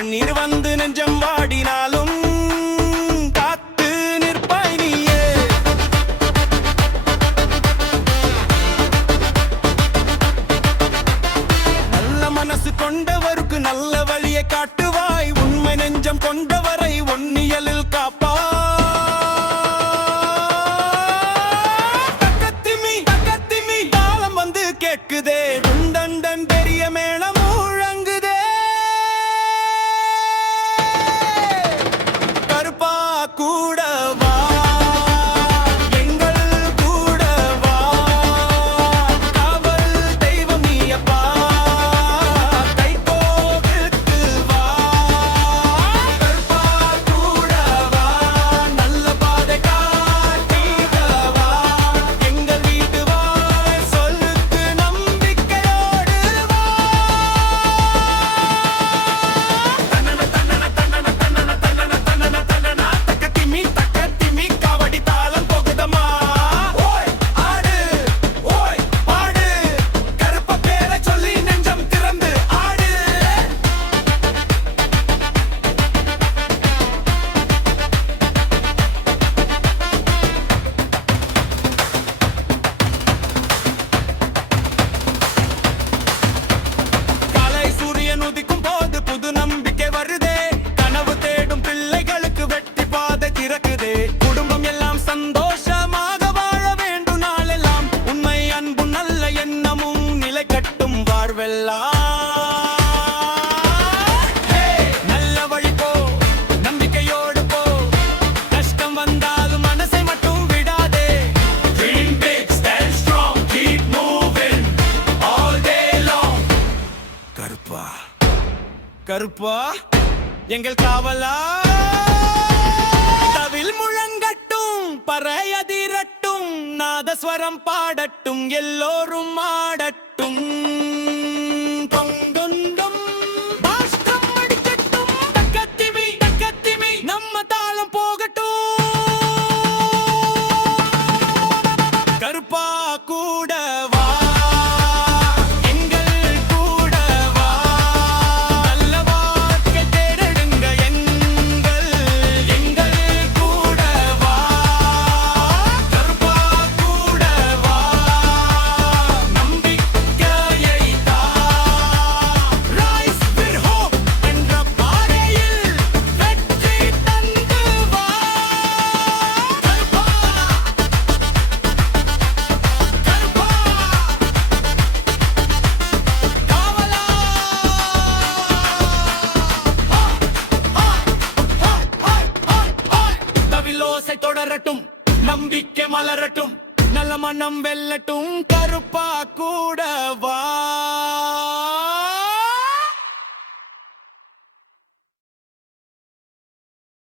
கண்ணீர் வந்து நெஞ்சம் வாடினாலும் காத்து நிற்பாய் நீயே. நல்ல மனசு கொண்டவருக்கு நல்ல வழியை காட்டுவாய். உண்மை நெஞ்சம் கொண்டவரை ஒன்னியலில் காப்பா. கேட்குதே துண்டண்டன் பெரிய மேளம் முழங்குதே. கருப்பா கூட வா, எங்கள் கூட வா. காவல் தெய்வம் நீயப்பா, கை கோவிலுக்கு வா. கருப்பா கூட வா, நல்ல பாதை காட்டிட வா. எங்கள் வீட்டு வா, சொல்லுக்கு நம்பிக்கையோடு வா. தன்னன தன்னன தன்னன தன்னன தன்னன தன்னன தன்னன தக்கத்திமி காவடி தாளம் போகுதம்மா. ஓய் ஆடு, ஓய் பாடு, கருப்ப பேரை சொல்லி நெஞ்சம் திறந்து ஆடு. காலை சூரியன் உதிக்கும் போது புது நம்பிக்கை வருதே. கனவு தேடும் பிள்ளைகளுக்கு வெற்றி பாதை திறக்குதே. குடும்பம் எல்லாம் சந்தோஷமாக வாழ வேண்டும் நாளெல்லாம். உண்மை அன்பு நல்ல எண்ணமும் நிலை கட்டும் வாழ்வெல்லாம். நல்ல வழி போ, நம்பிக்கையோடு போ. கஷ்டம் வந்தாலும் மனசை மட்டும் விடாதே. Dream big, stand strong, keep moving all day long. கருப்பா கருப்பா எங்கள் காவலா. தவில் முழங்கட்டும், பறையதிரட்டும், நாதஸ்வரம் பாடட்டும், எல்லோரும் ஆடட்டும். பொங்குந்தும் பாஷ்டம் அடிக்கட்டும், தக்கத்திமி நம்ம தாளம் போகட்டும். கருப்பா கூட வா, எங்கள் கூட வா. நல்ல வாழ்க்கை தேடுங்க எங்கள் கூட வா. கருப்பா கூட வா, நம்பிக்கையை தா. ரைஸ் வித் ஹோப் என்ற பாதையில் வெற்றி தந்து வா. கருப்பா கருப்பா காவலா. தவிலோசை தொடரட்டும், நம்பிக்கை மலரட்டும், நல்ல மனம் வெல்லட்டும். கருப்பா கூட வா.